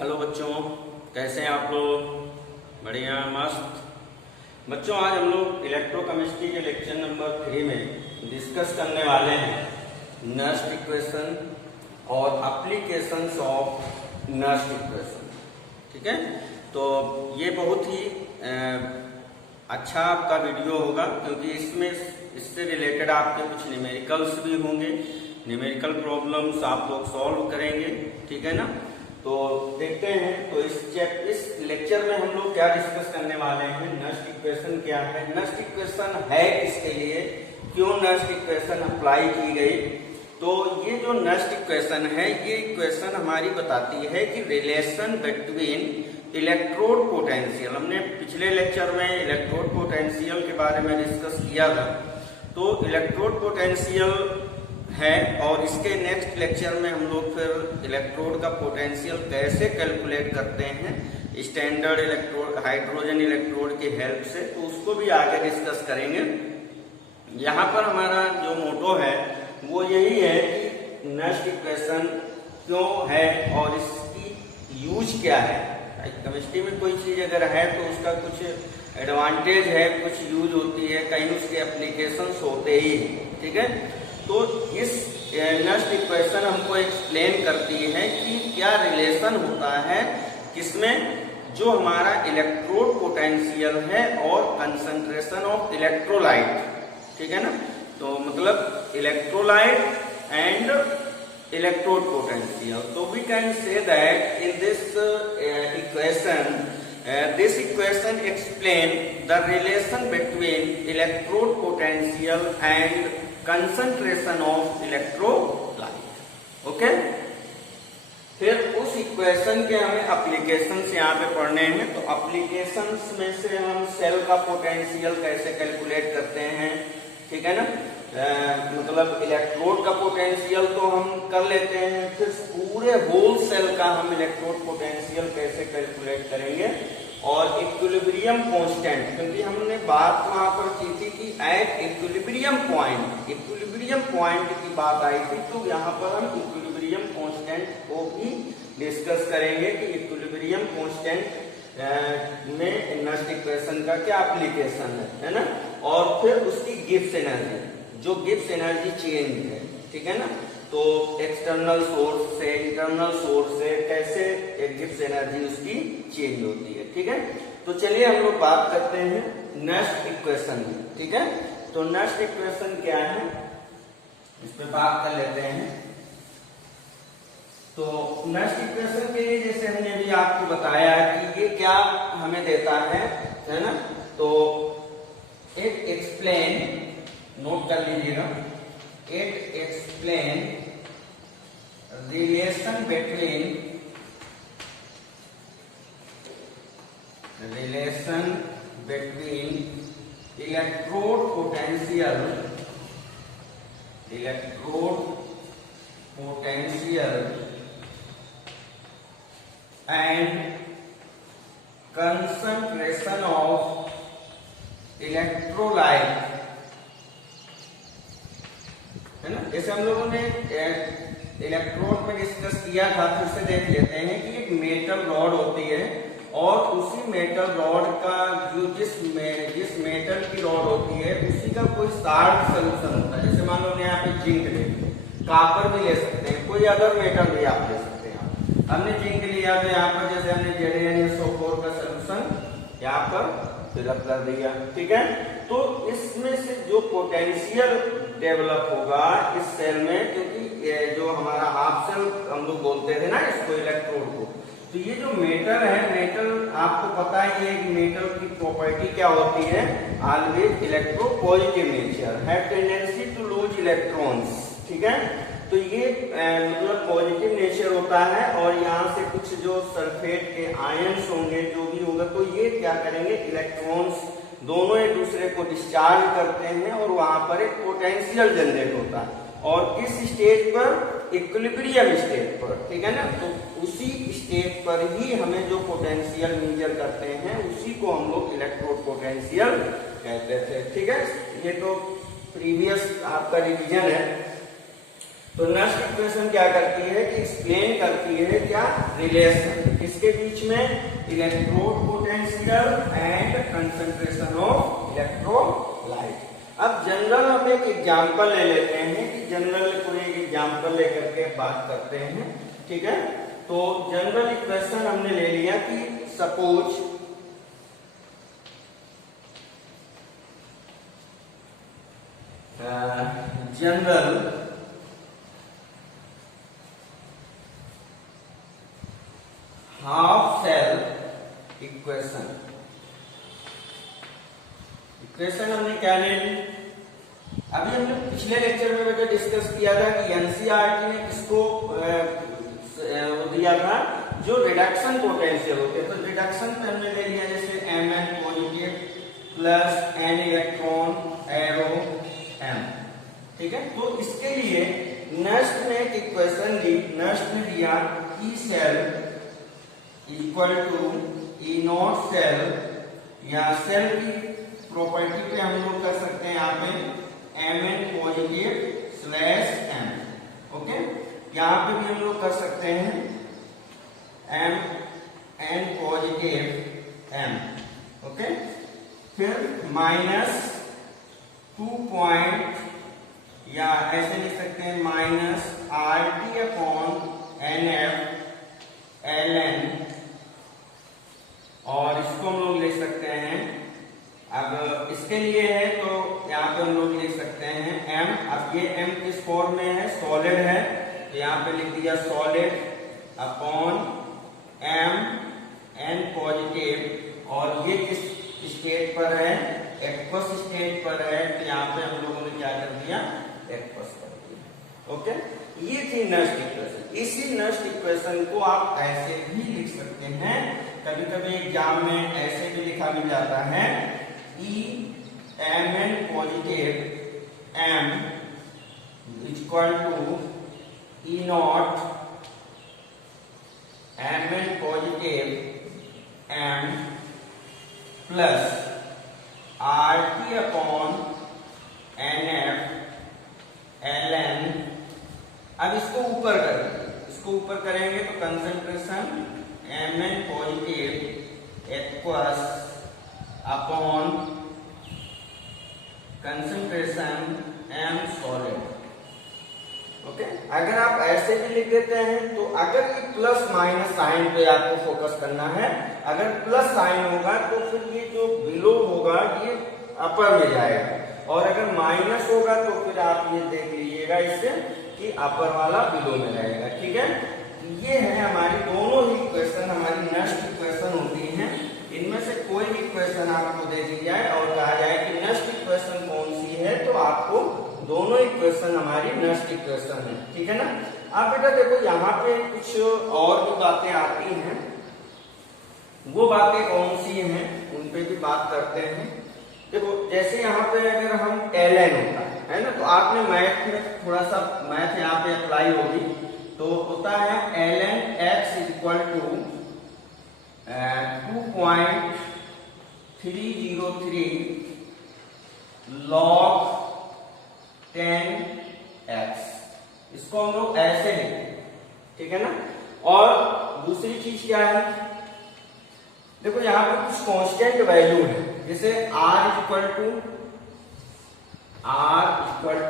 Hello बच्चों, कैसे हैं आप लोग? बढ़िया, मस्त। बच्चों, आज हम लोग इलेक्ट्रोकेमिस्ट्री के लेक्चर नंबर 3 में डिस्कस करने वाले हैं नस्ट इक्वेशन और एप्लीकेशंस ऑफ नस्ट इक्वेशन। ठीक है, तो ये बहुत ही अच्छा आपका वीडियो होगा, क्योंकि इससे रिलेटेड आपके कुछ न्यूमेरिकल्स भी होंगे। न्यूमेरिकल प्रॉब्लम्स आप लोग सॉल्व करेंगे। ठीक है ना? तो देखते हैं, तो इस लेक्चर में हम लोग क्या डिस्कस करने वाले हैं। नस्ट इक्वेशन क्या है, नस्ट इक्वेशन है किसके लिए, क्यों नस्ट इक्वेशन अप्लाई की गई। तो ये जो नस्ट इक्वेशन है, ये इक्वेशन हमारी बताती है कि रिलेशन बिटवीन इलेक्ट्रोड पोटेंशियल। हमने पिछले लेक्चर में इलेक्ट्रोड पोटेंशियल के बारे में डिस्कस किया था। तो इलेक्ट्रोड पोटेंशियल है, और इसके नेक्स्ट लेक्चर में हम लोग फिर इलेक्ट्रोड का पोटेंशियल कैसे कैलकुलेट करते हैं स्टैंडर्ड इलेक्ट्रोड, हाइड्रोजन इलेक्ट्रोड की हेल्प से, तो उसको भी आगे डिस्कस करेंगे। यहाँ पर हमारा जो मोटो है वो यही है कि नस्ट इक्वेशन क्यों है और इसकी यूज क्या है। केमिस्ट्री में कोई चीज अगर है तो उसका कुछ एडवांटेज है, कुछ यूज होती है, कहीं उसके एप्लीकेशंस होते ही। ठीक है, तो इस नस्ट इक्वेशन हमको एक्सप्लेन करती है कि क्या रिलेशन होता है किसमें, जो हमारा इलेक्ट्रोड पोटेंशियल है और कंसंट्रेशन ऑफ इलेक्ट्रोलाइट। ठीक है ना? तो मतलब इलेक्ट्रोलाइट एंड इलेक्ट्रोड पोटेंशियल। तो we can say that in this equation, this equation explain the relation between electrode potential and concentration of electrolyte. Okay? फिर उस इक्वेशन के हमें एप्लीकेशंस यहाँ पे पढ़ने हैं। तो एप्लीकेशंस में से हम सेल का पोटेंशियल कैसे कैलकुलेट करते हैं। ठीक है ना? मतलब इलेक्ट्रोड का पोटेंशियल तो हम कर लेते हैं, फिर पूरे होल सेल का हम इलेक्ट्रोड पोटेंशियल कैसे कैलकुलेट करेंगे। और इक्विलिब्रियम कांस्टेंट, क्योंकि हमने बात वहां पर की थी कि एट इक्विलिब्रियम पॉइंट की बात आई थी, तो यहाँ पर हम इक्विलिब्रियम कांस्टेंट को भी डिस्कस करेंगे कि इक्विलिब्रियम कांस्टेंट में नस्ट इक्वेशन का क्या एप्लीकेशन है ना। और फिर उसकी गिब्स एनर्जी, जो गिब्स एनर्जी चेंज है। ठीक है ना? तो एक्सटर्नल सोर्स से इंटरनल सोर्स से कैसे एक गिब्स एनर्जी उसकी चेंज होती है। ठीक है, तो चलिए हम लोग बात करते हैं नस्ट इक्वेशन में। ठीक है, तो नस्ट इक्वेशन क्या है इस पे बात कर लेते हैं। तो नस्ट इक्वेशन के लिए जैसे हमने अभी आपको बताया कि ये क्या हमें देता है ना। तो इट एक्सप्लेन, नोट कर लीजिएगा, it explain relation between electrode potential and concentration of electrolyte. है ना? जैसे हम लोगों ने इलेक्ट्रोड में डिस्कस किया था, फिर से देख लेते हैं कि एक मेटल रॉड होती है, और उसी मेटल रॉड का जो जिस मेटल की रॉड होती है उसी का कोई साल्ट सोल्यूशन होता है। जैसे मान लो यहाँ पे जिंक ले, कॉपर भी ले सकते हैं, कोई अदर मेटल भी आप ले सकते हैं। हमने जिंक लिया तो यहाँ पर जैसे हमने ZnSO4 का सोल्यूशन यहाँ पर फिलअप कर दिया। ठीक है, तो इसमें से जो पोटेंशियल डेवलप होगा इस सेल में, क्योंकि ये जो हमारा हाफ सेल हम लोग बोलते थे ना इसको, इलेक्ट्रोड को, तो ये जो मेटल है, मेटल आपको पता ही है कि मेटल की प्रॉपर्टी क्या होती है, always electro positive nature, have tendency to lose electrons. ठीक है, तो ये मतलब पॉजिटिव नेचर होता है, और यहाँ से कुछ जो सल्फेट के आयंस होंगे, जो भी होगा, तो ये क्या करेंगे, इलेक्ट्रॉन्स दोनों एक दूसरे को डिस्चार्ज करते हैं, और वहां पर एक पोटेंशियल जनरेट होता है। और किस स्टेज पर, इक्विलिब्रियम स्टेज पर। ठीक है ना? तो उसी स्टेज पर ही हमें जो पोटेंशियल मेजर करते हैं उसी को हम लोग इलेक्ट्रोड पोटेंशियल कहते थे। ठीक है, ये तो प्रीवियस आपका रिवीजन है। तो नस्ट इक्वेशन क्या करती है कि एक्सप्लेन करती है क्या, रिलेशन किसके बीच में, electrode potential and concentration of electrolyte. अब जनरल हम एक एग्जांपल ले लेते हैं कि जनरल कोई एक एग्जांपल लेकर के बात करते हैं, ठीक है। तो जनरल इक्वेशन हमने ले लिया कि suppose general half cell equation. Equation हमने क्या ले ली, अभी हमने पिछले लेक्चर में बेटा डिस्कस किया था कि एनसीईआरटी ने किसको दिया था, जो रिडक्शन पोटेंशियल होते हैं। तो रिडक्शन पे हमने ले लिया जैसे Mn positive plus n electron arrow m, ठीक है। तो इसके लिए नस्ट ने एक इक्वेशन दी, नस्ट ने दिया E cell equal to E naught cell, या सेल की प्रॉपर्टी पे हम लोग कर सकते हैं यहाँ पे Mn positive slash m, okay. यहाँ पे भी हम लोग कर सकते हैं Mn पॉजिटिव m, ओके। फिर माइनस 2 पॉइंट, या ऐसे लिख सकते हैं minus RT upon NF ln, और इसको हम लोग ले सकते हैं, अब इसके लिए है तो यहाँ पे हम लोग लिख सकते हैं m। अब ये m किस फॉर्म में है, सॉलिड है, तो यहाँ पे लिख दिया solid upon m n positive, और ये किस स्टेट पर है, एक्वस स्टेट पर है, तो यहाँ पे हम लोगों ने क्या कर दिया, एक्वस कर दिया, ओके। ये थी नस्ट इक्वेशन। इसी नस्ट इक्वेशन को आप ऐसे भी लिख सकते हैं, कभी कभी एग्जाम में ऐसे भी लिखा मिल जाता है E Mn positive m equal to E naught Mn positive m plus RT upon NF ln। अब इसको ऊपर करेंगे, इसको ऊपर करेंगे तो concentration Mn positive aqueous upon concentration M solid, okay. अगर आप ऐसे भी लिख देते हैं तो अगर ये प्लस माइनस साइन पे आपको फोकस करना है, अगर प्लस साइन होगा तो फिर ये जो बिलो होगा ये अपर में जाएगा, और अगर माइनस होगा तो फिर आप ये देख लीजिएगा इससे कि अपर वाला बिलो में रहेगा, ठीक है। ये है हमारी दोनों ही इक्वेशन, हमारी नस्ट इक्वेशन होती हैं। इनमें से कोई भी इक्वेशन आपको दे दी जाए और कहा जाए कि नस्ट इक्वेशन कौन सी है, तो आपको दोनों इक्वेशन हमारी नस्ट इक्वेशन है, ठीक है ना। आप बेटा देखो यहाँ पे कुछ और भी बातें आती हैं, वो बातें कौन सी हैं उन पे भी बात करते हैं। देखो जैसे यहाँ पे अगर हम ln होता है ना, तो आपने मैथ में थोड़ा सा मैथ यहाँ पे अप्लाई होगी, तो होता है ln x equal to 2.303 log 10x, इसको हम लोग ऐसे लिखते, ठीक है ना। और दूसरी चीज क्या है, देखो यहाँ पे कुछ कांस्टेंट वैल्यू है, जैसे r इक्वल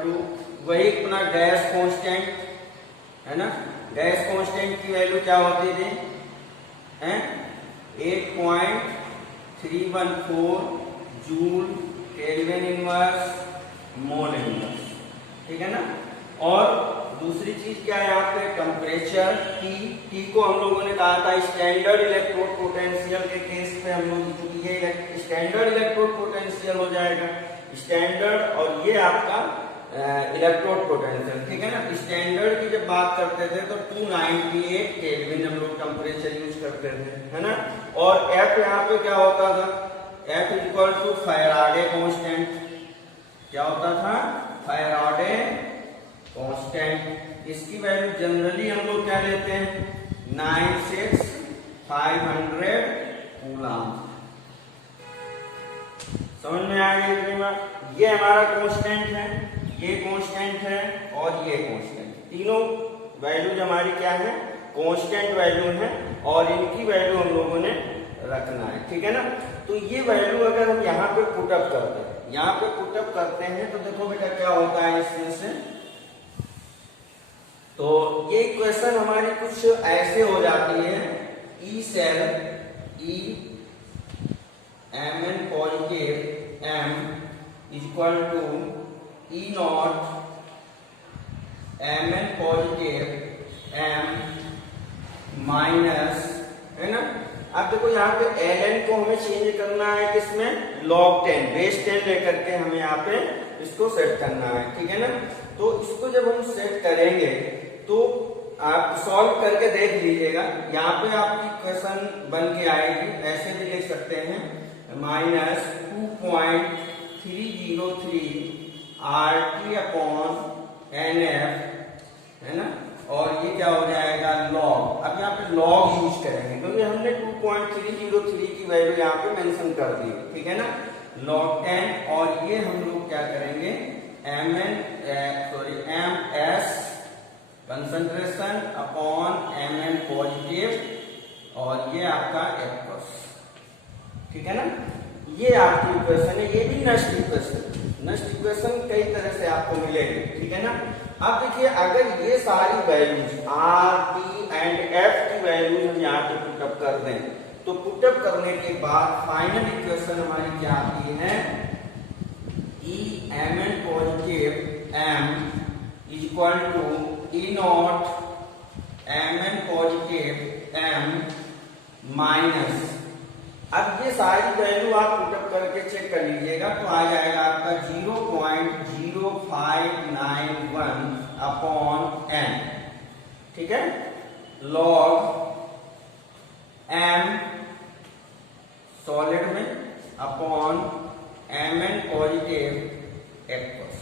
टू वही अपना गैस कांस्टेंट है ना, गैस कांस्टेंट की वैल्यू क्या होती थी, 8.314 joule kelvin inverse mole inverse, ठीक है ना। और दूसरी चीज क्या है यहाँ पे, टेम्परेचर T को हम लोगों ने कहा था स्टैंडर्ड इलेक्ट्रोड पोटेंशियल के केस पे हम लोग ये स्टैंडर्ड इलेक्ट्रोड पोटेंशियल हो जाएगा, स्टैंडर्ड, और ये आपका इलेक्ट्रोड पोटेंशियल, ठीक है ना। स्टैंडर्ड की जब बात करते थे तो 298 केल्विन हम लोग टेम्परेचर यूज करते थे, है ना। और F यहाँ पे क्या होता था, F equal to Faraday constant, क्या होता था, फैराडे कांस्टेंट। इसकी वैल्यू जनरली हम लोग क्या लेते हैं, 96500 कूलम। समझ में आ गई? ये हमारा कांस्टेंट है, ये कांस्टेंट है और ये कांस्टेंट, तीनों वैल्यूज हमारी क्या है, कांस्टेंट वैल्यू है और इनकी वैल्यू हम लोगों ने रखना है, ठीक है ना। तो ये वैल्यू अगर हम यहाँ पे पुटअप करते हैं, यहाँ पे पुटअप करते हैं तो देखो बेटा क्या होता है इसमें से, तो ये इक्वेशन हमारी कुछ ऐसे हो जाती है, E cell E M N positive M equal to E naught M N positive M minus, है ना। अब देखो यहाँ पे एल एन को हमें चेंज करना है किसमें, लॉग 10 बेस 10 लेकर के हमें यहाँ पे इसको सेट करना है, ठीक है ना। तो इसको जब हम सेट करेंगे तो आप सॉल्व करके देख लीजिएगा, यहाँ पे आपकी इक्वेशन बन के आएगी, ऐसे भी लिख सकते हैं माइनस 2.303 RT अपॉन NF, है ना, और ये क्या हो जाएगा लॉग। अब यहाँ पे लॉग यूज करेंगे क्योंकि हमने 2.303 की वैल्यू यहाँ पे मेंशन कर दी, ठीक है ना, log 10, और ये हम लोग क्या करेंगे MS concentration upon Mn positive और ये आपका एक्वस, ठीक है ना। ये आपकी इक्वेशन है, ये भी नष्ट इक्वेशन कई तरह से आपको मिलेगी, ठीक है ना। अब देखिए अगर ये सारी values R T and F की वैल्यूज हम यहाँ पे पुटअप कर दें तो पुटअप करने के बाद फाइनल इक्वेशन हमारी क्या आती है, E M N positive M equal to E naught M N positive M minus, अब ये सारी वैल्यू आप पुटअप करके चेक कर लीजिएगा तो आ जाएगा आपका 0.0591 अपॉन n, ठीक है, log m सॉलिड में अपॉन mn पॉजिटिव एक्वस,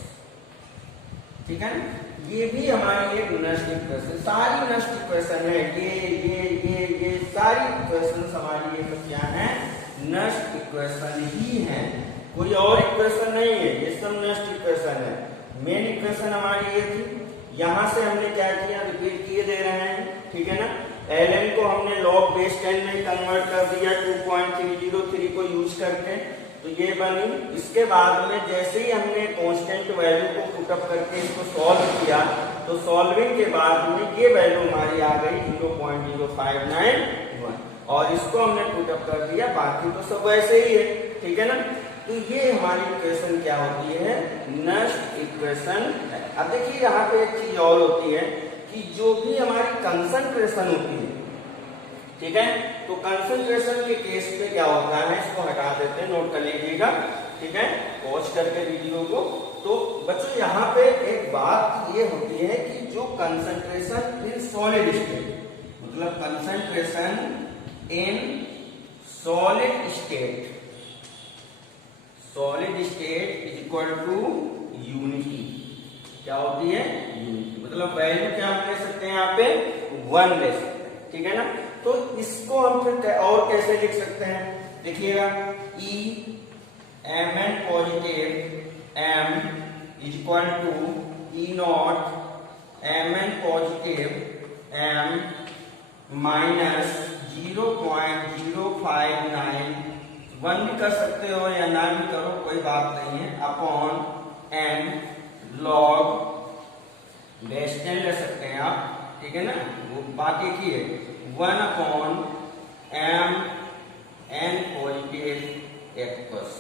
ठीक है ना। ये भी हमारी एक नष्ट इक्वेशन, सारी नष्ट इक्वेशन है, ये सारी इक्वेशंस हमारी ये सब क्या है, नष्ट इक्वेशन ही है, कोई और इक्वेशन नहीं है, ये सब नष्ट इक्वेशन है। मेन इक्वेशन हमारी ये थी, यहां से हमने क्या किया, रिपीट किए दे रहे हैं, ठीक है ना। ln को हमने log बेस 10 में कन्वर्ट कर दिया 2.303 को यूज करके, तो ये बनी। इसके बाद में जैसे ही हमने कांस्टेंट वैल्यू को पुटअप करके इसको सॉल्व किया तो सॉल्विंग के बाद में ये वैल्यू हमारी आ गई 0.0591 और इसको हमने पुटअप कर दिया, बाकी तो सब वैसे ही है, ठीक है ना। तो ये हमारी इक्वेशन क्या होती है, नष्ट इक्वेशन है। अब देखिए यहाँ पे एक चीज और होती है कि जो भी हमारी कंसंट्रेशन होती है, ठीक है, तो कंसंट्रेशन के केस पे क्या होता है, इसको हटा देते हैं, नोट कर लीजिएगा, ठीक है, पॉज करके वीडियो को। तो बच्चों यहाँ पे एक बात ये होती है कि जो कंसंट्रेशन इन सॉलिड स्टेट, मतलब concentration in solid state is equal to unity, क्या होती है, यूनिटी, मतलब वैल्यू क्या हम ले सकते हैं यहाँ पे 1 ले सकते हैं, ठीक है ना। तो इसको हम फिर और कैसे लिख सकते हैं, देखिएगा, E M N positive M is equal to E naught M N positive M minus 0.0591 भी कर सकते हो या ना भी करो, कोई बात नहीं है, अपॉन एन लॉग बेस 10 ले सकते हैं आप, ठीक है ना। वो बात एक ही है, 1 upon M N positive aqueous.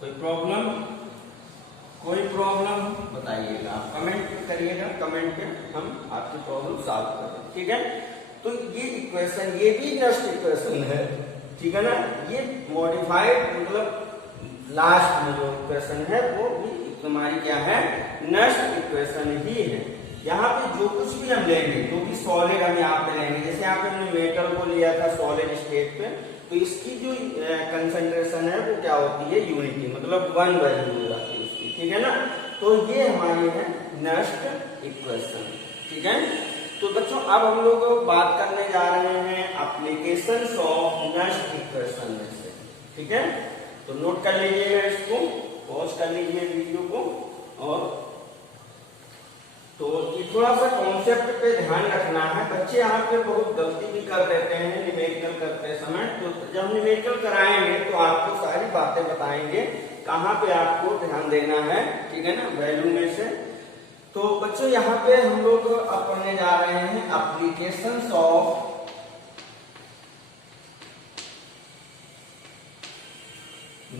कोई प्रॉब्लम बताइएगा, आप कमेंट करिएगा, कमेंट पे हम आपकी प्रॉब्लम सॉल्व करें, ठीक है। तो ये इक्वेशन, ये भी नष्ट इक्वेशन है, ठीक है ना। ये मॉडिफाइड मतलब लास्ट में जो इक्वेशन है वो भी तुम्हारी क्या है, नष्ट इक्वेशन ही है। यहाँ पे जो कुछ भी हम लेंगे, जो भी सॉलिड हम यहाँ पे लेंगे, जैसे यहाँ पे हमने मेटल को लिया था सॉलिड स्टेट पे, तो इसकी जो कंसंट्रेशन है वो क्या होती है, यूनिटी, मतलब 1 वैल्यू हो जाती है इसकी, ठीक है ना। तो ये हमारी है नष्ट इक्वेशन, ठीक है। तो बच्चों अब हम लोग बात करने जा रहे हैं एप्लीकेशंस ऑफ नष्ट इक्वेशन में से, ठीक है। तो नोट कर लीजिएगा, इसको पॉज कर लीजिए वीडियो को और तो ये थोड़ा सा कॉन्सेप्ट पे ध्यान रखना है। बच्चे यहाँ पे बहुत गलती भी कर देते हैं न्यूमेरिकल करते समय। तो जब न्यूमेरिकल कराएंगे तो आपको सारी बातें बताएंगे कहाँ पे आपको ध्यान देना है, ठीक है ना, वैल्यू में से। तो बच्चों यहाँ पे हम लोग अब पढ़ने जा रहे हैं एप्लीकेशंस ऑफ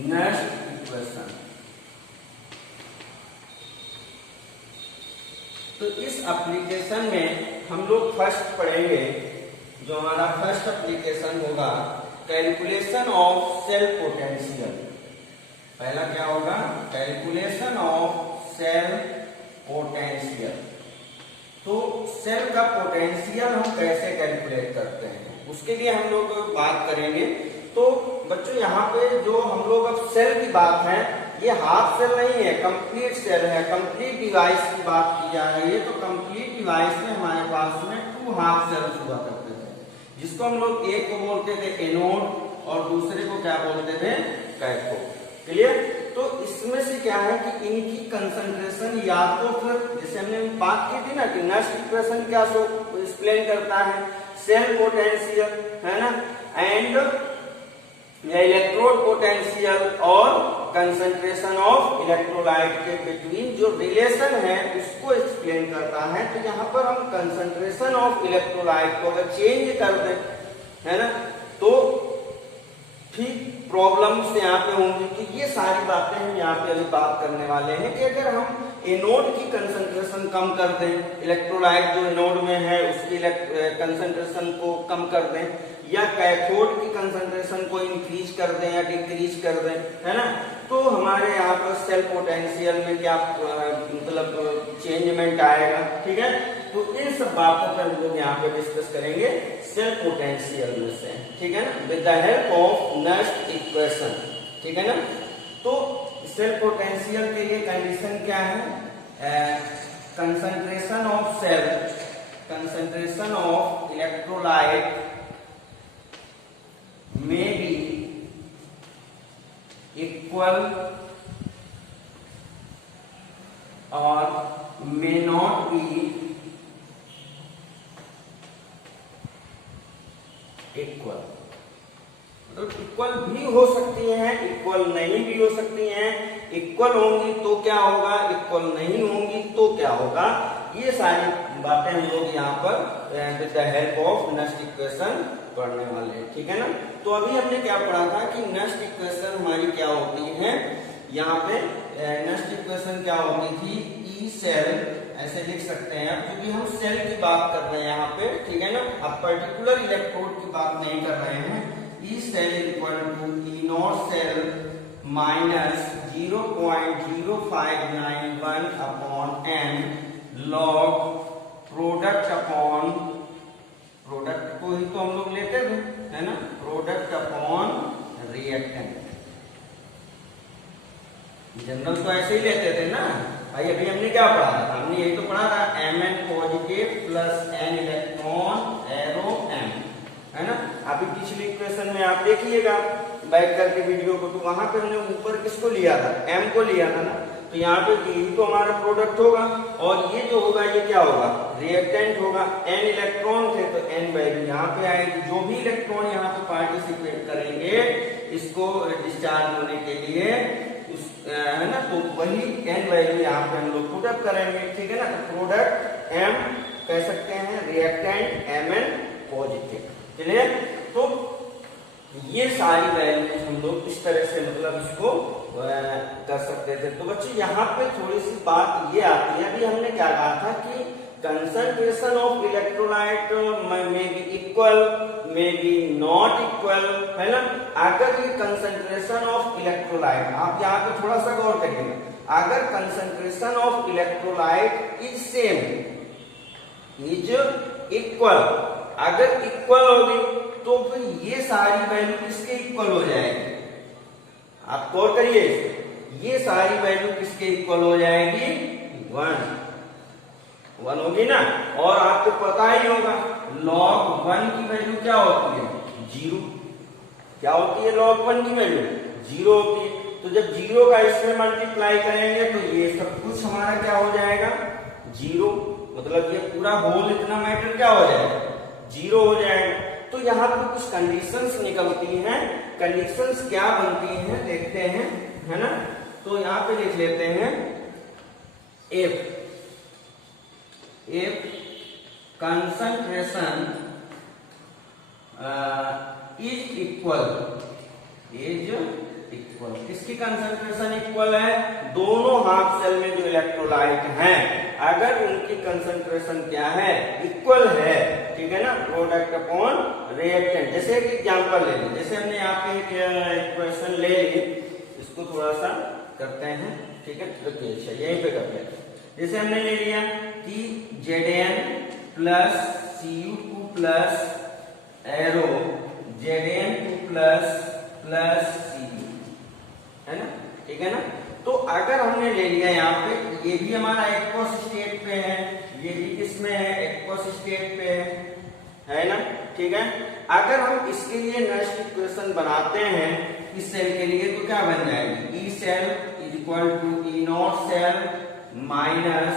नेस्ट इक्वेशन। तो इस एप्लीकेशन में हम लोग फर्स्ट पढ़ेंगे, जो हमारा फर्स्ट एप्लीकेशन होगा कैलकुलेशन ऑफ सेल पोटेंशियल। पहला क्या होगा? Calculation of cell potential. तो सेल का पोटेंशियल हम कैसे कैलकुलेट करते हैं उसके लिए हम लोग बात करेंगे। तो बच्चों यहाँ पे जो हम लोग अब सेल की बात है, ये हाफ सेल नहीं है, कंप्लीट सेल है, कंप्लीट डिवाइस की बात की जा रही है। तो कंप्लीट डिवाइस में हमारे पास में 2 हाफ सेल्स हुआ करते थे, जिसको हम लोग एक को बोलते थे एनोड और दूसरे को क्या बोलते थे? कैथोड। क्लियर? तो इसमें से क्या है कि इनकी कंसंट्रेशन या तो फिर जैसे हमने बात की थी ना कि नेस्ट इक्वेशन क्या सो एक्सप्लेन करता है सेल पोटेंशियल, है ना, एंड इलेक्ट्रोड पोटेंशियल और कंसंट्रेशन ऑफ इलेक्ट्रोलाइट के बिटवीन जो रिलेशन है उसको एक्सप्लेन करता है। तो यहाँ पर हम कंसंट्रेशन ऑफ इलेक्ट्रोलाइट को अगर चेंज कर दें, है ना, तो ठीक प्रॉब्लम्स यहाँ पे होंगी। कि ये सारी बातें हम यहाँ पे अभी बात करने वाले हैं कि अगर हम एनोड की कंसंट्रेशन कम कर दें, इलेक्ट्रोलाइट जो एनोड में है उसकी कंसंट्रेशन को कम कर दें, या कैथोड की कंसंट्रेशन को इंक्रीज कर दें या डिक्रीज कर दें, है ना, तो हमारे यहाँ पर सेल पोटेंशियल में क्या मतलब चेंजमेंट आएगा। ठीक है, तो इन सब बातों पर हम लोग यहाँ पे डिस्कस करेंगे सेल पोटेंशियल में से, ठीक है ना, with the help of nest equation. ठीक है ना, तो सेल पोटेंशियल के लिए कंडीशन क्या है? Concentration of cell, concentration of electrolyte may be equal or may not be equal। तो इक्वल भी हो सकती हैं, इक्वल नहीं भी हो सकती हैं। इक्वल होंगी तो क्या होगा, इक्वल नहीं होंगी तो क्या होगा, ये सारी बातें हम लोग यहाँ पर with the help of nest equation पढ़ने वाले हैं। ठीक है ना, तो अभी हमने क्या पढ़ा था कि नेस्ट इक्वेशन हमारी क्या होती है। यहाँ पे नेस्ट इक्वेशन क्या होती थी? ई सेल, ऐसे लिख सकते हैं आप, क्योंकि हम सेल की बात कर रहे हैं यहाँ पे। ठीक है ना, अब पर्टिकुलर इलेक्ट्रोड की बात नहीं कर रहे हैं। E cell equal to E not cell minus 0.0591 upon N log product upon, product को ही तो हम लोग लेते थे, है ना, प्रोडक्ट अपॉन रिएक्टेंट। जनरल तो ऐसे ही लेते थे ना भाई। अभी हमने क्या पढ़ा था? हमने यही तो पढ़ा था, Mn positive plus n electron arrow m, है ना। अभी पिछली इक्वेशन में आप देखिएगा बैक करके वीडियो को, तो वहां पे हमने ऊपर किसको लिया था? m को लिया था ना। तो यहाँ पे यही तो हमारा प्रोडक्ट होगा, और ये जो होगा ये क्या होगा? रिएक्टेंट होगा। n इलेक्ट्रॉन थे तो n वैल्यू यहाँ पे आएगी। जो भी इलेक्ट्रॉन यहाँ पे पार्टिसिपेट करेंगे इसको डिस्चार्ज होने के लिए, है ना, तो वही n वैल्यू यहाँ पे हम लोग पुट अप करेंगे। ठीक है ना, तो प्रोडक्ट m कह सकते हैं, रिएक्टेंट Mn पॉजिटिव। चलिए, तो ये सारी वैल्यूज हम लोग इस तरह से मतलब इसको कर सकते थे। तो बच्चों यहाँ पे थोड़ी सी बात ये आती है, अभी हमने क्या कहा था कि कंसंट्रेशन ऑफ इलेक्ट्रोलाइट में बी इक्वल, में बी नॉट इक्वल, है ना। अगर ये कंसंट्रेशन ऑफ इलेक्ट्रोलाइट, आप यहाँ पे थोड़ा सा गौर करिएगा, अगर concentration of electrolyte is same, is equal, अगर इक्वल होगी तो फिर ये सारी वैल्यू किसके इक्वल हो जाएगी? आप गौर करिए, ये सारी वैल्यू किसके इक्वल हो जाएगी? 1 होगी ना। और आपको पता ही होगा log 1 की वैल्यू क्या होती है? 0। क्या होती है log 1 की वैल्यू? 0 होती है। तो जब 0 का इसमें मल्टीप्लाई करेंगे तो ये सब कुछ हमारा क्या हो जाएगा? 0। मतलब ये पूरा होल इतना मैटर क्या हो जाएगा, जीरो हो जाएगा। तो यहाँ पे कुछ कंडीशंस निकलती हैं, कंडीशंस क्या बनती हैं देखते हैं, है ना। तो यहाँ पे लिख लेते हैं इफ कंसंट्रेशन इज इक्वल, किसकी कंसंट्रेशन इक्वल है, दोनों हाफ सेल में जो इलेक्ट्रोलाइट हैं अगर उनकी कंसंट्रेशन क्या है, इक्वल है, ठीक है ना, प्रोडक्ट अपॉन रिएक्टेंट। जैसे एक एग्जांपल ले लें, जैसे हमने यहाँ पे एक क्वेश्चन ले ली, इसको थोड़ा सा करते हैं, ठीक है, रुकिए, अच्छा यहीं पे करते हैं। जैसे हमने ले लिया कि Zn plus Cu2 plus arrow Zn2 plus Cu, है ना, ठीक है ना। तो अगर हमने ले लिया यहाँ पे, ये भी हमारा एक्वस स्टेट पे है, ये भी किसमें है, एक्वस स्टेट पे है ना, ठीक है। अगर हम इसके लिए नेक्स्ट इक्वेशन बनाते हैं इस सेल के लिए, तो क्या बन जाएगी, E cell is equal to E not cell minus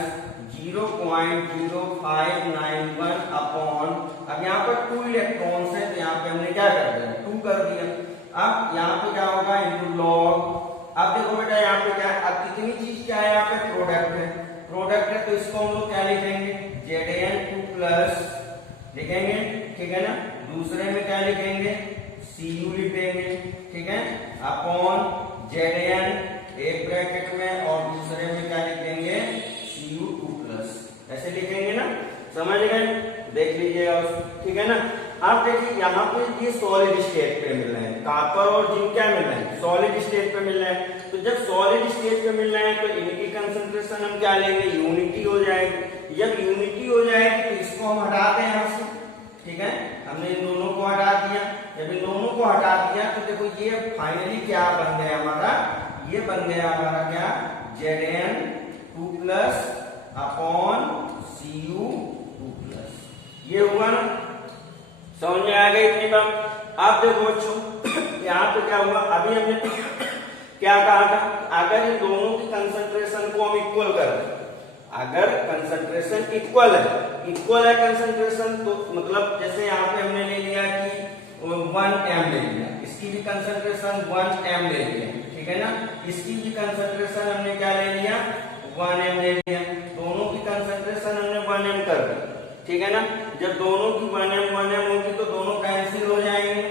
0.0591 upon, अब यहाँ पर 2 इलेक्ट्रॉन्स है तो यहाँ पे हमने क्या कर दिया, 2 कर दिया। अब यहाँ पे क्या होगा, इनटू लॉग। अब देखो बेटा यहाँ पे क्या है, अब कितनी चीज क्या है, यहाँ पे प्रोडक्ट है, प्रोडक्ट है तो इसको हम लोग क्या लिखेंगे, Zn2 प्लस लिखेंगे, ठीक है ना, दूसरे में क्या लिखेंगे, Cu लिख देंगे, ठीक है, अपॉन Zn एक ब्रैकेट में और दूसरे में क्या लिख देंगे, Cu2 प्लस, ऐसे लिखेंगे ना, समझ गए, देख लीजिएगा, ठीक है ना। आप देखिए यहाँ पे ये सॉलिड स्टेट पे मिल रहे हैं, कॉपर और जिंक क्या मिल रहे हैं, सॉलिड स्टेट पे मिल रहे हैं। तो जब सॉलिड स्टेट पे मिल रहे हैं तो इनकी कंसंट्रेशन हम क्या लेंगे, यूनिटी हो जाएगी। जब यूनिटी हो जाएगी तो इसको हम हटाते हैं यहाँ से, ठीक है, हमने इन दोनों को हटा दिया। जब इन दोनों को हटा दिया तो देखो ये फाइनली क्या बन गया हमारा, ये बन गया हमारा क्या, Zn2 plus upon Cu2 plus, ये हुआ ना, समझ में आ गई इतनी बात। आप देखो बच्चों यहाँ पे क्या हुआ, अभी हमने क्या कहा था, अगर इन दोनों की कंसंट्रेशन को हम इक्वल कर दें, अगर कंसंट्रेशन इक्वल है कंसंट्रेशन, तो मतलब जैसे यहाँ पे हमने ले लिया कि 1m ले लिया, इसकी भी कंसंट्रेशन 1m ले लिया, ठीक है ना, इसकी भी कंसंट्रेशन हमने क्या ले लिया, 1m ले लिया, दोनों की कंसंट्रेशन हमने 1m कर दी, ठीक है ना। जब दोनों की 1m होगी तो दोनों कैंसिल हो जाएंगे,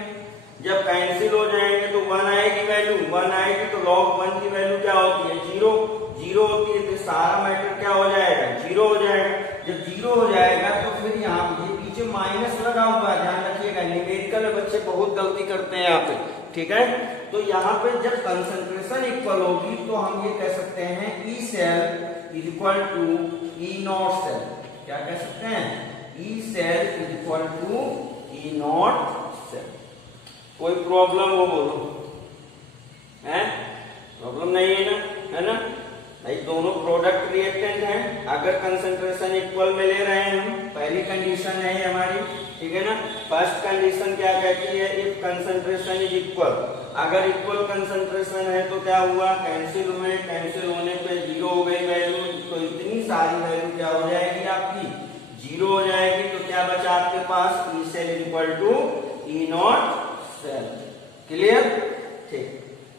जब कैंसिल हो जाएंगे तो 1 आएगी वैल्यू, 1 आएगी तो log 1 की वैल्यू क्या होती है, 0 होती है, तो सारा मैटर क्या हो जाएगा, 0 हो जाएगा। जब 0 हो जाएगा तो फिर यहाँ पे पीछे माइनस लगा हुआ है, ध्यान रखिएगा, न्यूमेरिकल में बच्चे बहुत गलती करते हैं यहाँ पे, ठीक है। तो यहाँ पे जब कंसंट्रेशन इक्वल होगी तो हम ये कह सकते हैं E cell is equal to E not cell, क्या कह सकते हैं, E cell is equal to E not cell. कोई प्रॉब्लम हो बोलो, है प्रॉब्लम नहीं है ना, है ना भाई, दोनों प्रोडक्ट रिएक्टेंट हैं, अगर कंसंट्रेशन इक्वल में ले रहे हैं हम, पहली कंडीशन है हमारी, ठीक है ना। फर्स्ट कंडीशन क्या कहती है, इफ कंसंट्रेशन इज इक्वल, अगर इक्वल कंसंट्रेशन है तो क्या हुआ, कैंसिल हुए, कैंसिल होने पे 0 हो गई वैल्यू, तो इतनी सारी वैल्यू क्या हो जाएगी आपकी, 0 हो जाएगी। तो क्या बचा आपके पास, E cell is equal to E not cell, clear, ठीक।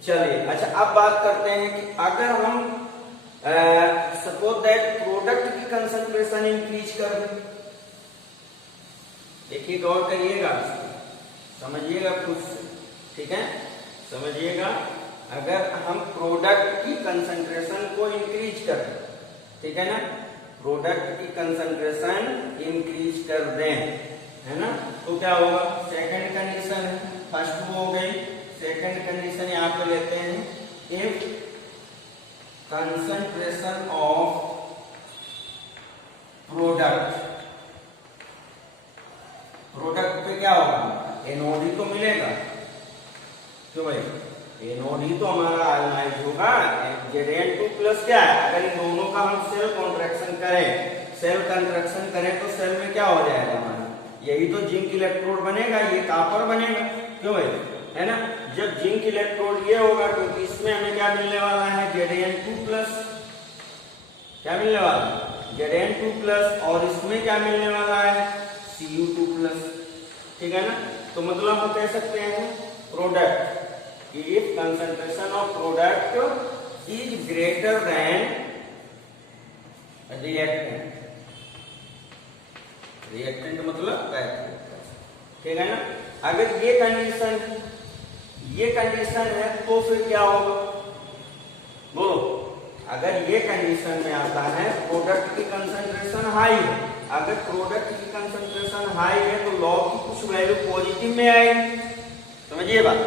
चलिए अच्छा, अब बात करते हैं कि अगर हम सपोज दैट प्रोडक्ट की कंसंट्रेशन इंक्रीज कर दें, देखिए गौर करिएगा, समझिएगा खुद से, ठीक है, समझिएगा। अगर हम प्रोडक्ट की कंसंट्रेशन को इंक्रीज कर दें, ठीक है ना, प्रोडक्ट की कंसंट्रेशन इंक्रीज कर दें, है ना, तो क्या होगा, सेकंड कंडीशन है, फर्स्ट हो गई, सेकंड कंडीशन यहाँ पे लेते हैं, इफ concentration of प्रोडक्ट पे क्या होगा, एनओडी तो मिलेगा, क्यों भाई, एनओडी तो हमारा आयोनाइज होगा, Zn2 प्लस क्या है, अगर इन दोनों का हम सेल कॉन्ट्रैक्शन करें तो सेल में क्या हो जाएगा हमारा, यही तो जिंक इलेक्ट्रोड बनेगा, ये कॉपर बनेगा, क्यों भाई, है ना। जब जिंक इलेक्ट्रोड ये होगा क्योंकि इसमें हमें क्या मिलने वाला है, Zn2 प्लस, क्या मिलने वाला है, Zn2+ और इसमें क्या मिलने वाला है, Cu2+। ठीक है ना। तो मतलब हम कह सकते हैं product, if concentration of product is greater then reactant, reactant मतलब ठीक है ना। अगर ये कंडीशन है तो फिर क्या होगा, बोलो। अगर ये कंडीशन में आता है प्रोडक्ट की कंसंट्रेशन हाई है, अगर प्रोडक्ट की कंसंट्रेशन हाई है तो लॉग की कुछ वैल्यू पॉजिटिव में आएगी, समझिए बात।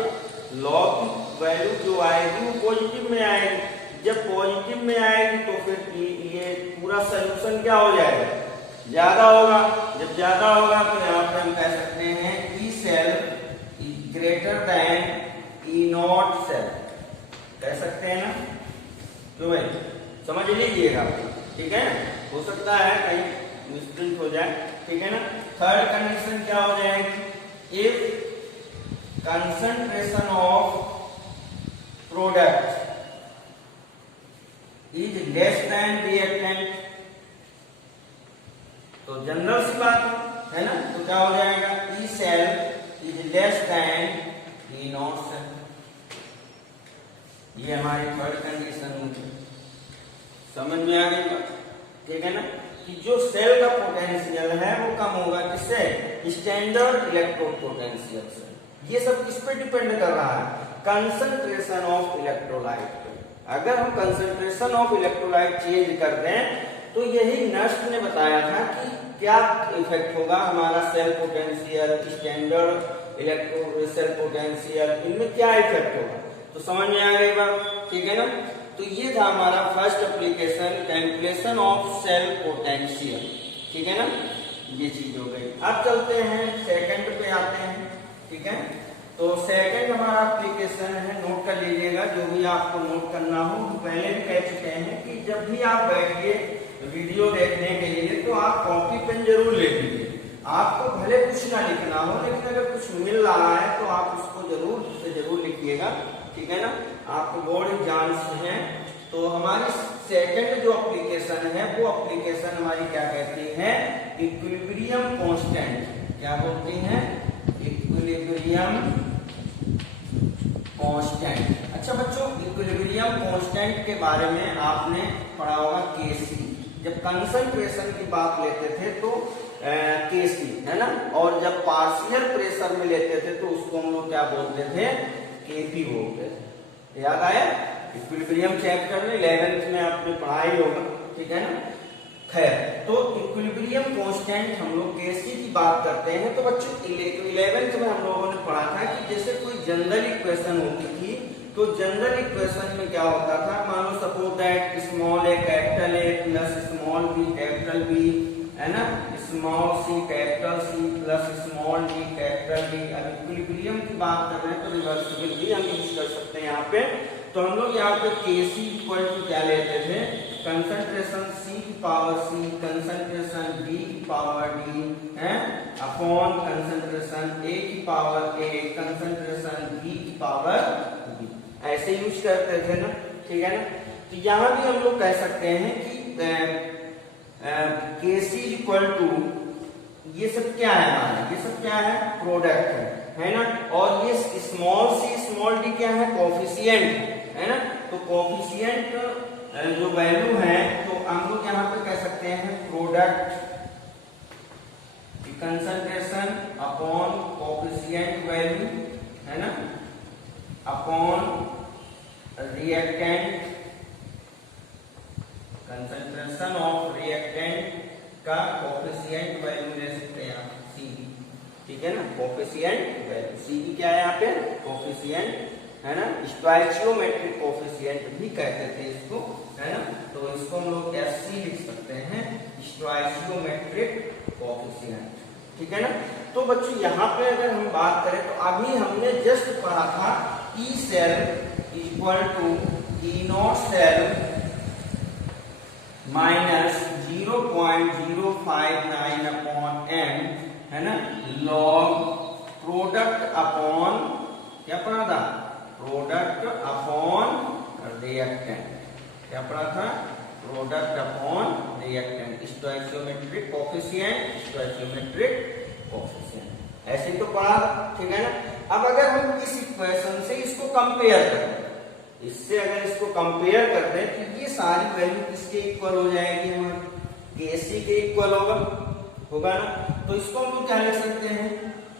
लॉग की वैल्यू जो आएगी वो पॉजिटिव में आएगी। जब पॉजिटिव में आएगी तो फिर ये पूरा सोल्यूशन क्या हो जाएगा, ज्यादा होगा। जब ज्यादा होगा तो यहाँ पे हम कह सकते हैं E cell is greater than E not cell, कह सकते हैं ना। क्यों भाई, समझ लीजिएगा, ठीक है। हो सकता है कहीं मिस्टेक हो जाए, ठीक है ना। थर्ड कंडीशन क्या हो जाएगी, if concentration of product is less than reactant, तो जनरल सी बात है ना, तो क्या हो जाएगा, E cell is less than E not cell. ये हमारी थर्ड कंडीशन होगी, समझ में आ गई बात, ठीक है ना। कि जो सेल का पोटेंशियल है वो कम होगा, किससे, स्टैंडर्ड इलेक्ट्रोड पोटेंशियल से। ये सब किस पे डिपेंड कर रहा है, कंसंट्रेशन ऑफ इलेक्ट्रोलाइट पे। अगर हम कंसंट्रेशन ऑफ इलेक्ट्रोलाइट चेंज कर दें तो यही नर्स ने बताया था कि क्या इफेक्ट होगा हमारा cell potential, standard electro cell potential, इनमें क्या इफेक्ट होगा। तो समझ में आ गई बात, ठीक है ना। तो ये था हमारा first application, calculation of cell potential, ठीक है ना। ये चीज हो गई। अब चलते हैं सेकंड पे आते हैं, ठीक है। तो सेकंड हमारा एप्लीकेशन है, नोट कर लीजिएगा जो भी आपको नोट करना हो। पहले भी कह चुके हैं कि जब भी आप बैठिए वीडियो देखने के लिए तो आप कॉपी पेन जरूर ले लीजिए। आपको भले कुछ ना लिखना हो, लेकिन अगर कुछ मिल रहा है तो आप उसको जरूर लिखिएगा, ठीक है ना। आपको बोर्ड एग्जाम्स हैं तो हमारी सेकंड जो एप्लीकेशन है वो एप्लीकेशन हमारी क्या कहती है, इक्विलिब्रियम कांस्टेंट। क्या बोलती हैं, इक्विलिब्रियम कांस्टेंट। अच्छा बच्चों, इक्विलिब्रियम कांस्टेंट के बारे में आपने पढ़ा होगा केसी। जब कंसंट्रेशन की बात लेते थे तो केसी, है ना। और जब पार्शियल प्रेशर में लेते थे तो उसको हम लोग क्या बोलते थे, केपी बोलते थे। याद आया, इक्विलिब्रियम चैप्टर में 11th में आपने पढ़ाई होगा, ठीक है ना। खैर, तो इक्विलिब्रियम कांस्टेंट हम लोग केसी की बात करते हैं। तो बच्चों 11th में हम लोगों ने पढ़ा था कि जैसे कोई जनरल इक्वेशन होती थी तो जनरल इक्वेशन में क्या होता था, मान लो suppose that small A capital A plus small B capital B, है ना, small C capital C plus small D capital D. अब इक्विलिब्रियम की बात कर रहे हैं तो रिवर्सिबल भी हम यूज कर सकते हैं यहाँ पे। तो हम लोग यहाँ पे केसी इक्वल टू क्या लेते थे, कंसंट्रेशन सी की पावर सी, कंसंट्रेशन डी की पावर डी है अपॉन कंसंट्रेशन ए की पावर ए, कंसंट्रेशन बी की पावर बी, ऐसे यूज करते थे ना, ठीक है ना। तो यहाँ भी हम लोग कह सकते हैं कि केसी इक्वल टू, ये सब क्या है हमारा, ये सब क्या है, प्रोडक्ट है ना। और ये स्मॉल सी स्मॉल डी क्या है, कोफिशिएंट है ना। तो कोफिशिएंट जो वैल्यू है तो हम लोग यहाँ पे कह सकते हैं product concentration upon coefficient value, है ना, upon reactant, concentration of reactant का कोफिशिएंट वैल्यू ले सकते हैं आप सी, ठीक है ना। कोफिशिएंट वैल्यू सी की क्या है यहाँ पे, कोफिशिएंट, है ना। स्टोइचियोमेट्रिक कोफिशिएंट भी कहते थे इसको, है ना। तो इसको हम लोग एससी लिख सकते हैं, स्टोइचियोमेट्रिक कोफिशिएंट, ठीक है ना। तो बच्चों यहाँ पे अगर हम बात करें तो अभी हमने जस्ट पढ़ा था E cell equal to E not cell minus 0.059 upon M, है ना, लॉग प्रोडक्ट अपॉन, क्या पढ़ा था, प्रोडक्ट अपॉन रिएक्टेंट। क्या पढ़ा था, product upon reactant, stoichiometric coefficient, stoichiometric coefficient, ऐसे तो पढ़ा, ठीक है ना। अब अगर हम इस इक्वेशन से इसको कंपेयर करें, इससे अगर इसको कंपेयर कर दें तो ये सारी वैल्यू किसके इक्वल हो जाएगी, हमारे केसी के इक्वल होगा ना। तो इसको हम लोग क्या लिख सकते हैं,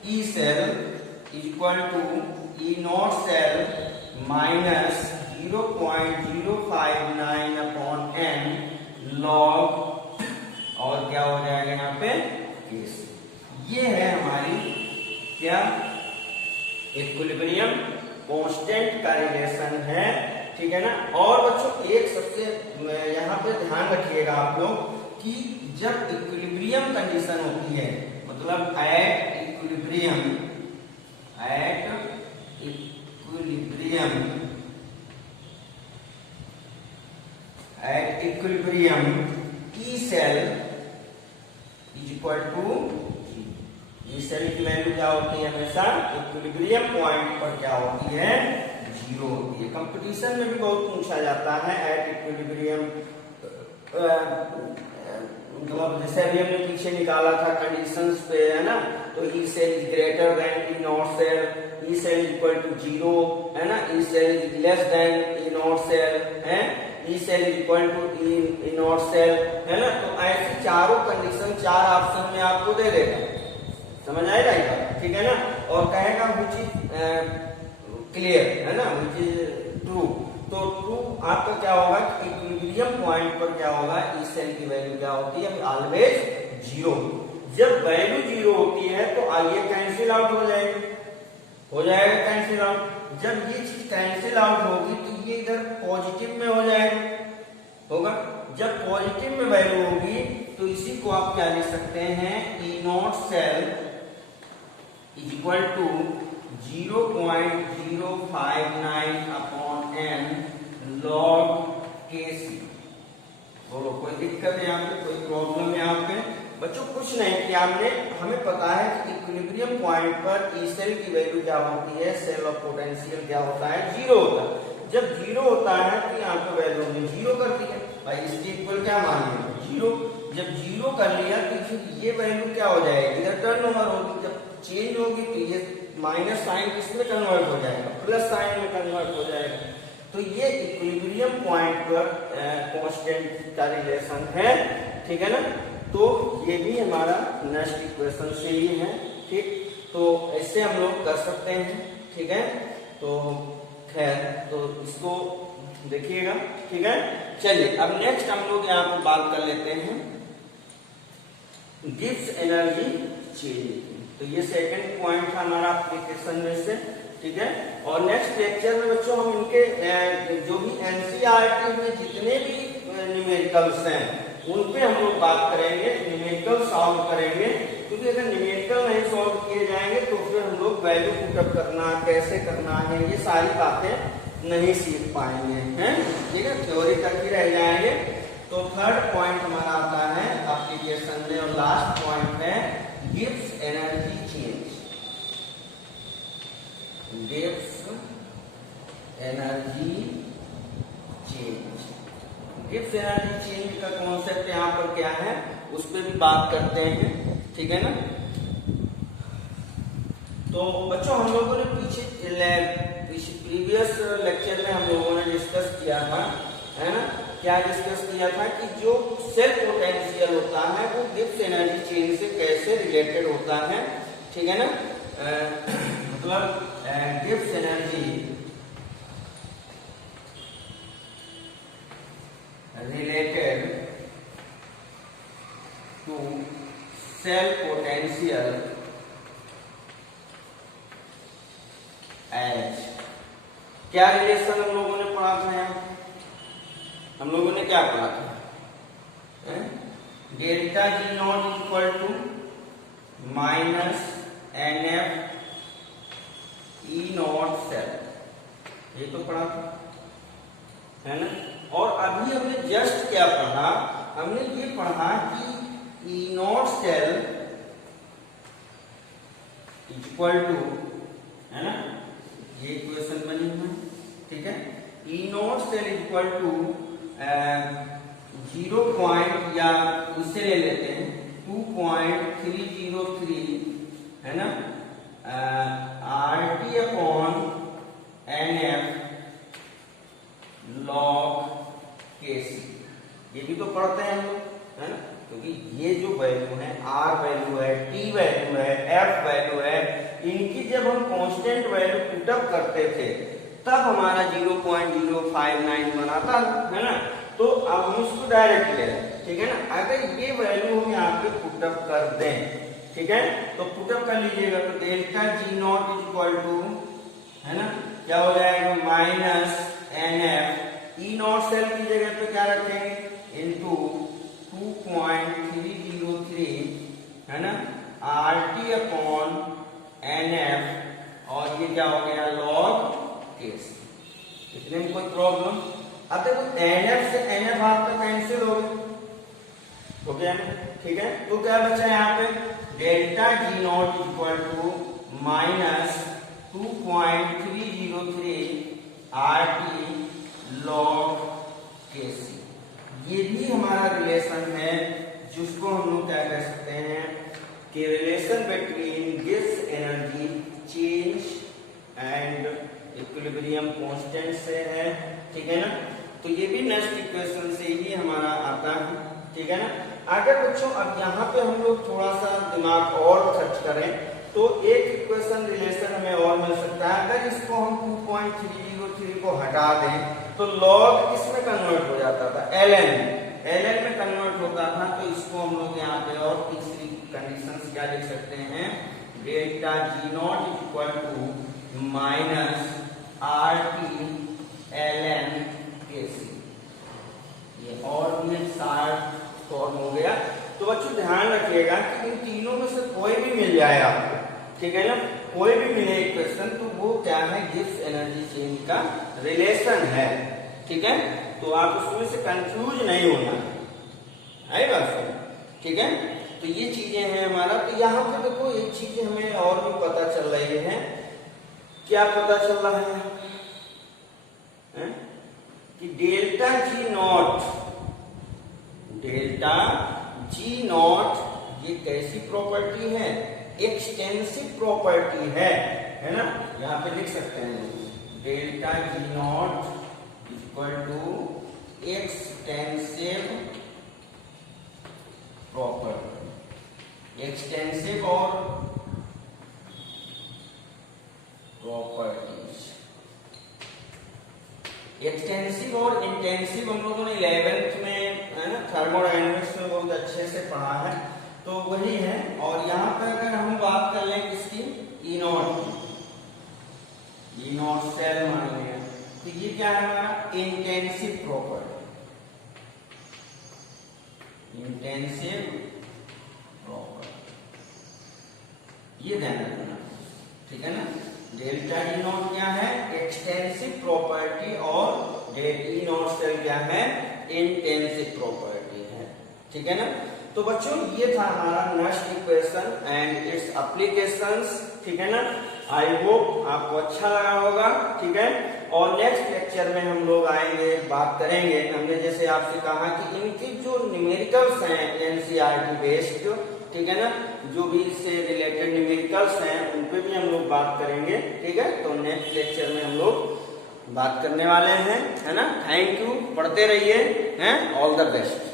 E cell equal to E not cell minus 0.059 upon n log, और क्या हो जाएगा यहाँ पे केसी। ये है हमारी क्या इक्विलिब्रियम कांस्टेंट का रिलेशन है, ठीक है ना। और बच्चों एक सबसे यहाँ पे ध्यान रखिएगा आप लोग कि जब इक्विलिब्रियम कंडीशन होती है, मतलब at equilibrium E cell is equal to, E cell की वैल्यू क्या होती है, हमेशा इक्विलिब्रियम पॉइंट पर क्या होती है, जीरो होती है। कंपटीशन में भी बहुत पूछा जाता है एट इक्विलिब्रियम, मतलब जैसे अभी हमने पीछे निकाला था कंडीशंस पे, है ना। तो E cell is greater than E not cell, E cell equal to zero, है ना, E cell is less than E not cell, है, E cell is equal to E not cell, है ना। तो ऐसी चारों कंडीशन चार ऑप्शन में आपको दे देगा, समझ आएगा ये बात, ठीक है ना। और कहेगा विच इज क्लियर, है ना, विच इज ट्रू। तो ट्रू आपका क्या होगा, इक्विलिब्रियम पॉइंट पर क्या होगा, ई सेल की वैल्यू क्या होती है, ऑलवेज जीरो। जब वैल्यू जीरो होती है तो ये कैंसिल आउट हो जाएगा कैंसिल आउट। जब ये चीज कैंसिल आउट होगी तो ये इधर पॉजिटिव में हो होगा। जब पॉजिटिव में वैल्यू होगी तो इसी को आप क्या लिख सकते हैं, E not cell is equal to 0.059 upon n log KC. बोलो कोई दिक्कत है यहाँ पे, कोई प्रॉब्लम है यहाँ पे बच्चों? कुछ नहीं कि हमें पता है कि इक्विलिब्रियम पॉइंट पर ई सेल की वैल्यू क्या होती है, सेल ऑफ पोटेंशियल क्या होता है, जीरो होता है। जब जीरो होता है तो यहाँ पे वैल्यू हमने जीरो कर दिया भाई, इसके इक्वल क्या मान लिया, जीरो। जब जीरो कर लिया तो ये वैल्यू क्या हो जाएगी, इधर टर्न ओवर होगी। जब चेंज होगी तो ये माइनस साइन किसमें कन्वर्ट हो जाएगा, प्लस साइन में कन्वर्ट हो जाएगा। तो ये इक्विलिब्रियम पॉइंट पर कांस्टेंट का रिलेशन है, ठीक है ना। तो ये भी हमारा नेक्स्ट इक्वेशन से ही है, ठीक। तो ऐसे हम लोग कर सकते हैं, ठीक है। तो खैर, तो इसको देखिएगा, ठीक है। चलिए अब नेक्स्ट हम लोग यहाँ पर बात कर लेते हैं गिब्स एनर्जी चेंज। तो ये सेकंड पॉइंट था हमारा एप्लीकेशन में से, ठीक है। और नेक्स्ट लेक्चर में बच्चों हम इनके जो भी एनसीईआरटी में जितने भी न्यूमेरिकल्स हैं उन पे हम लोग बात करेंगे, न्यूमेरिकल सॉल्व करेंगे। क्योंकि अगर न्यूमेरिकल नहीं सॉल्व किए जाएंगे तो फिर हम लोग वैल्यू पुटअप करना कैसे करना है, ये सारी बातें नहीं सीख पाएंगे, हैं, ठीक है। थ्योरी तक ही रह जाएंगे। तो थर्ड पॉइंट हमारा आता है एप्लीकेशन में, और लास्ट पॉइंट है Gibbs energy change. Gibbs energy change, Gibbs energy change का कॉन्सेप्ट यहाँ पर क्या है उस पर भी बात करते हैं, ठीक है ना। तो बच्चों हम लोगों ने पीछे प्रीवियस लेक्चर में हम लोगों ने डिस्कस किया था, है ना। क्या डिस्कस किया था कि जो सेल पोटेंशियल होता है वो गिब्स एनर्जी चेंज से कैसे रिलेटेड होता है, ठीक है ना। मतलब Gibbs energy related to cell potential as, क्या रिलेशन हम लोगों ने पढ़ा था यहाँ, हम लोगों ने क्या पढ़ा था, delta G naught equal to minus N F E not cell, ये तो पढ़ा था, है ना। और अभी हमने जस्ट क्या पढ़ा, हमने ये पढ़ा कि E not cell equal to, है ना, ये इक्वेशन बनी हुई है, ठीक है। E not cell equal to 0 point या उससे ले लेते हैं 2.303 है ना RT upon NF log KC। ये भी तो पढ़ते हैं हम लोग, है ना, क्योंकि ये जो वैल्यू है R वैल्यू है, T वैल्यू है, F वैल्यू है, इनकी जब हम कांस्टेंट वैल्यू पुटअप करते थे तब हमारा 0.059 बना था, है ना। तो अब हम इसको डायरेक्ट ले लें, ठीक है ना। अगर ये वैल्यू हम यहाँ पे पुटअप कर दें, ठीक है, तो पुटअप कर लीजिएगा तो delta G naught is equal to, है ना, क्या हो जाएगा minus NF E naught cell की जगह पे क्या रखेंगे इनटू 2.303 है ना RT अपॉन NF और ये क्या हो गया log KC। इतने में कोई प्रॉब्लम? अब देखो NF से NF आपका कैंसिल हो गया, ठीक है। तो क्या बचा यहाँ पे delta G naught equal to minus 2.303 RT log KC। ये भी हमारा रिलेशन है जिसको हम लोग क्या कह सकते हैं कि relation between Gibbs energy change and equilibrium constant से है, ठीक है ना। तो ये भी नेक्स्ट इक्वेशन से ही हमारा आता है, ठीक है ना। अगर बच्चों अब यहाँ पे हम लोग थोड़ा सा दिमाग और खर्च करें तो एक इक्वेशन रिलेशन हमें और मिल सकता है। अगर इसको हम 2.303 को हटा दें तो log किसमें कन्वर्ट हो जाता था ln में कन्वर्ट होता था। तो इसको हम लोग यहाँ पे और तीसरी कंडीशन क्या लिख सकते हैं delta G naught equal to minus RT ln KC। ये और भी सार फॉर्म हो गया। तो बच्चों ध्यान रखिएगा कि इन तीनों में से कोई भी मिल जाए आपको, ठीक है ना, कोई भी मिले इक्वेशन तो वो क्या है गिब्स एनर्जी चेंज का रिलेशन है, ठीक है। तो आप उसमें से कंफ्यूज नहीं होना है बात, ठीक है। तो ये चीजें हैं हमारा। तो यहाँ पे देखो एक चीज हमें और भी पता चल रही है। क्या पता चल रहा है कि डेल्टा G नॉट ये कैसी प्रॉपर्टी है एक्सटेंसिव प्रॉपर्टी है ना। यहाँ पे लिख सकते हैं delta G naught equal to extensive property. Extensive और प्रॉपर्टीज, एक्सटेंसिव और इंटेंसिव हम लोगों ने 11th में है ना थर्मोडायनेमिक्स में बहुत अच्छे से पढ़ा है, तो वही है। और यहाँ पर अगर हम बात कर लें किसकी E नॉट सेल मानेंगे तो ये क्या है हमारा इंटेंसिव प्रॉपर्टी, इंटेंसिव प्रॉपर्टी, ये ध्यान रखना, ठीक है ना। डेल्टा E नॉट क्या है एक्सटेंसिव प्रॉपर्टी और E नॉट सेल क्या है इंटेंसिव प्रॉपर्टी है, ठीक है ना। तो बच्चों ये था हमारा next equation and it's applications, ठीक है ना। आई होप आपको अच्छा लगा होगा, ठीक है। और नेक्स्ट लेक्चर में हम लोग आएंगे, बात करेंगे। हमने जैसे आपसे कहा कि इनके जो न्यूमेरिकल्स हैं NCERT बेस्ड, ठीक है ना, जो भी इससे रिलेटेड न्यूमेरिकल्स हैं उन पे भी हम लोग बात करेंगे, ठीक है। तो नेक्स्ट लेक्चर में हम लोग बात करने वाले हैं, है ना। थैंक यू, पढ़ते रहिए, हैं, ऑल द बेस्ट।